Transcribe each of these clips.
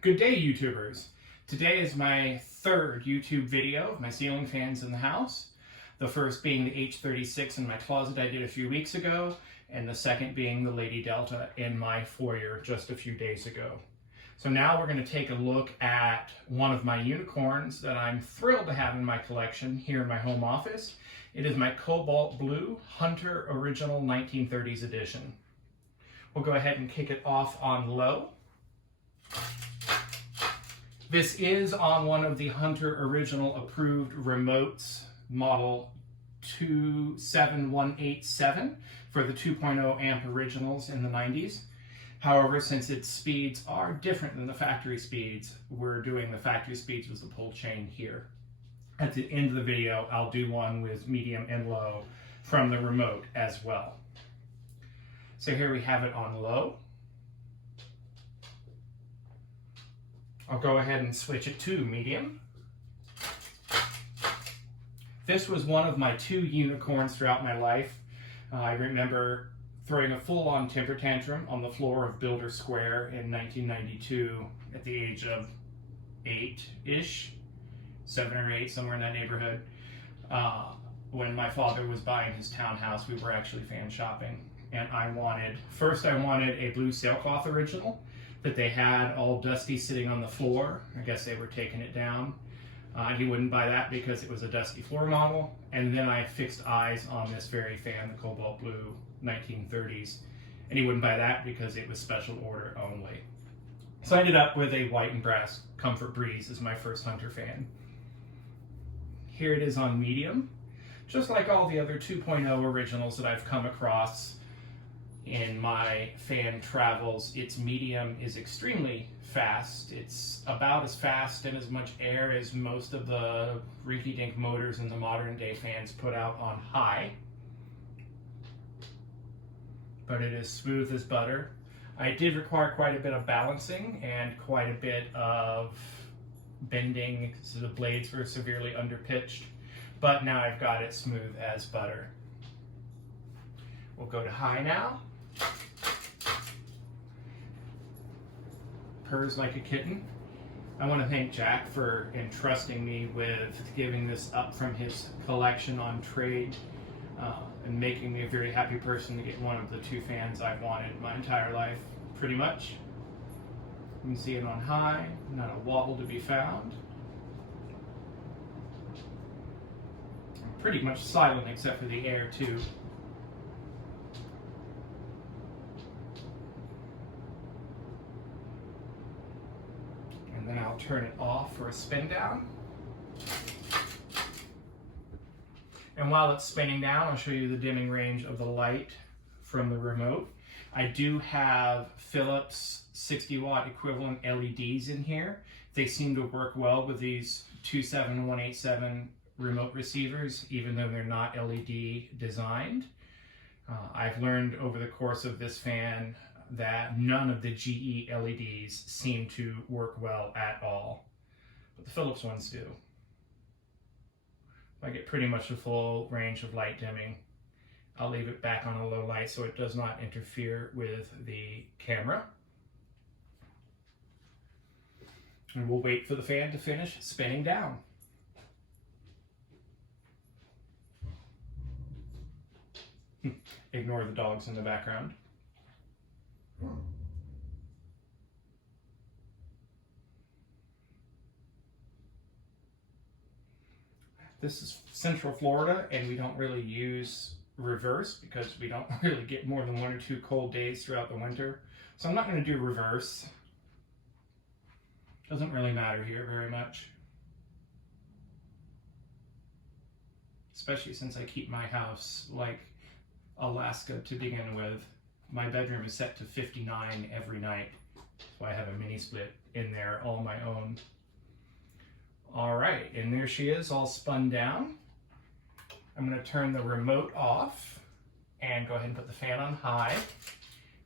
Good day, YouTubers. Today is my third YouTube video of my ceiling fans in the house. The first being the H36 in my closet I did a few weeks ago, and the second being the Lady Delta in my foyer just a few days ago. So now we're going to take a look at one of my unicorns that I'm thrilled to have in my collection here in my home office. It is my Cobalt Blue Hunter Original 1930s edition. We'll go ahead and kick it off on low. This is on one of the Hunter Original approved remotes, model 27187 for the 2.0 amp originals in the 90s. However, since its speeds are different than the factory speeds, we're doing the factory speeds with the pull chain here. At the end of the video, I'll do one with medium and low from the remote as well. So here we have it on low. I'll go ahead and switch it to medium. This was one of my two unicorns throughout my life. I remember throwing a full-on temper tantrum on the floor of Builder Square in 1992 at the age of 8-ish, 7 or 8, somewhere in that neighborhood. When my father was buying his townhouse, we were actually fan shopping. And first I wanted a blue sailcloth original that they had all dusty sitting on the floor. I guess they were taking it down. He wouldn't buy that because it was a dusty floor model. And then I fixed eyes on this very fan, the Cobalt Blue 1930s. And he wouldn't buy that because it was special order only. So I ended up with a white and brass Comfort Breeze as my first Hunter fan. Here it is on medium. Just like all the other 2.0 originals that I've come across in my fan travels, its medium is extremely fast. It's about as fast and as much air as most of the rinky-dink motors in the modern day fans put out on high. But it is smooth as butter. I did require quite a bit of balancing and quite a bit of bending, so the blades were severely underpitched. But now I've got it smooth as butter. We'll go to high now. Purrs like a kitten. I want to thank Jack for entrusting me with giving this up from his collection on trade and making me a very happy person to get one of the two fans I've wanted my entire life, pretty much. You can see it on high, not a wobble to be found. Pretty much silent except for the air too. And then I'll turn it off for a spin down. And while it's spinning down, I'll show you the dimming range of the light from the remote. I do have Philips 60 watt equivalent LEDs in here. They seem to work well with these 27187 remote receivers, even though they're not LED designed. I've learned over the course of this fan that none of the GE LEDs seem to work well at all, but the Philips ones do. I get pretty much the full range of light dimming. I'll leave it back on a low light so it does not interfere with the camera. And we'll wait for the fan to finish spinning down. Ignore the dogs in the background. This is Central Florida, and we don't really use reverse because we don't really get more than 1 or 2 cold days throughout the winter. So I'm not going to do reverse. Doesn't really matter here very much. Especially since I keep my house like Alaska to begin with. My bedroom is set to 59 every night, so I have a mini split in there all my own. All right, and there she is, all spun down. I'm going to turn the remote off and go ahead and put the fan on high,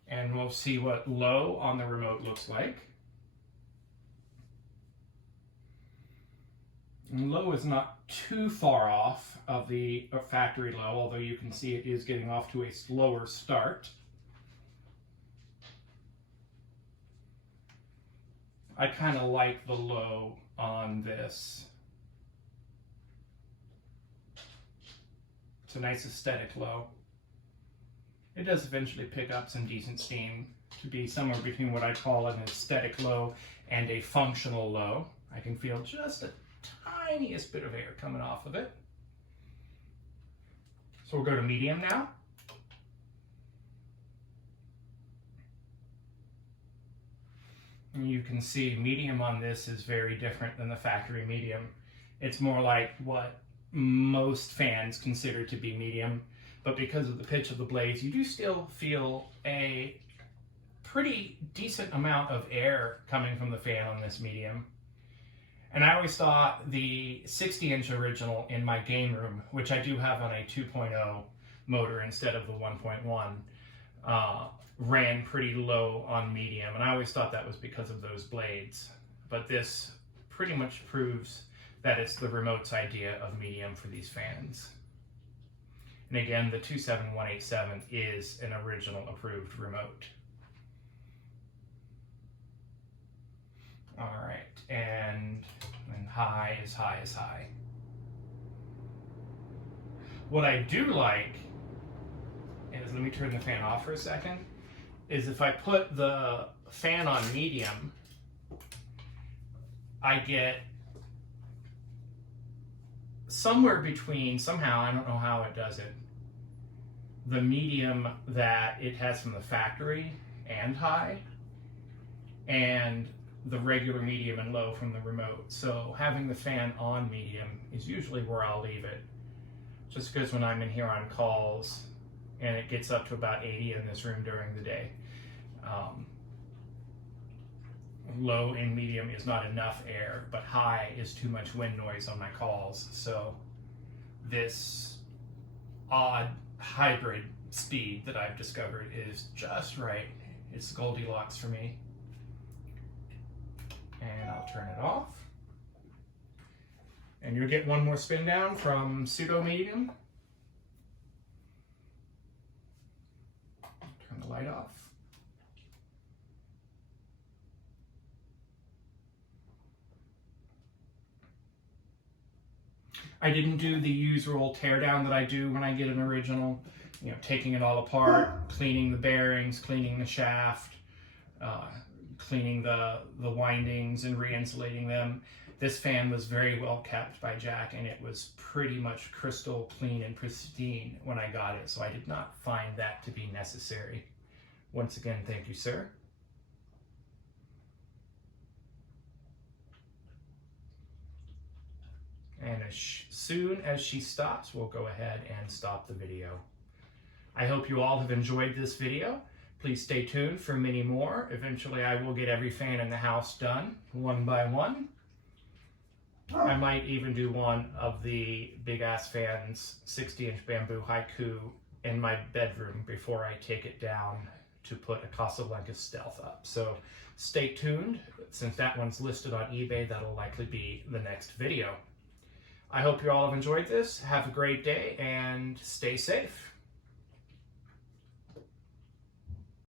and we'll see what low on the remote looks like. And low is not too far off of the factory low, although you can see it is getting off to a slower start. I kind of like the low on this. It's a nice aesthetic low. It does eventually pick up some decent steam to be somewhere between what I call an aesthetic low and a functional low. I can feel just a tiniest bit of air coming off of it. So we'll go to medium now. And you can see medium on this is very different than the factory medium. It's more like what most fans consider to be medium, but because of the pitch of the blades, you do still feel a pretty decent amount of air coming from the fan on this medium. And I always thought the 60-inch original in my game room, which I do have on a 2.0 motor instead of the 1.1, ran pretty low on medium, and I always thought that was because of those blades. But this pretty much proves that it's the remote's idea of medium for these fans. And again, the 27187 is an original approved remote. All right, and high is high is high. What I do like is, let me turn the fan off for a second, is if I put the fan on medium, I get somewhere between, somehow, I don't know how it does it, the medium that it has from the factory and high, and the regular medium and low from the remote. So having the fan on medium is usually where I'll leave it, just because when I'm in here on calls and it gets up to about 80 in this room during the day, low and medium is not enough air, but high is too much wind noise on my calls. So this odd hybrid speed that I've discovered is just right. It's Goldilocks for me. And I'll turn it off. And you'll get one more spin down from pseudo medium. Turn the light off. I didn't do the usual teardown that I do when I get an original, you know, taking it all apart, cleaning the bearings, cleaning the shaft, cleaning the windings and re-insulating them. This fan was very well kept by Jack, and it was pretty much crystal clean and pristine when I got it, so I did not find that to be necessary. Once again, thank you, sir. And as soon as she stops, we'll go ahead and stop the video. I hope you all have enjoyed this video. Please stay tuned for many more. Eventually, I will get every fan in the house done, one by one. I might even do one of the Big Ass Fans 60-inch bamboo haiku in my bedroom before I take it down to put a Casablanca Stealth up. So stay tuned. Since that one's listed on eBay, that'll likely be the next video. I hope you all have enjoyed this. Have a great day and stay safe.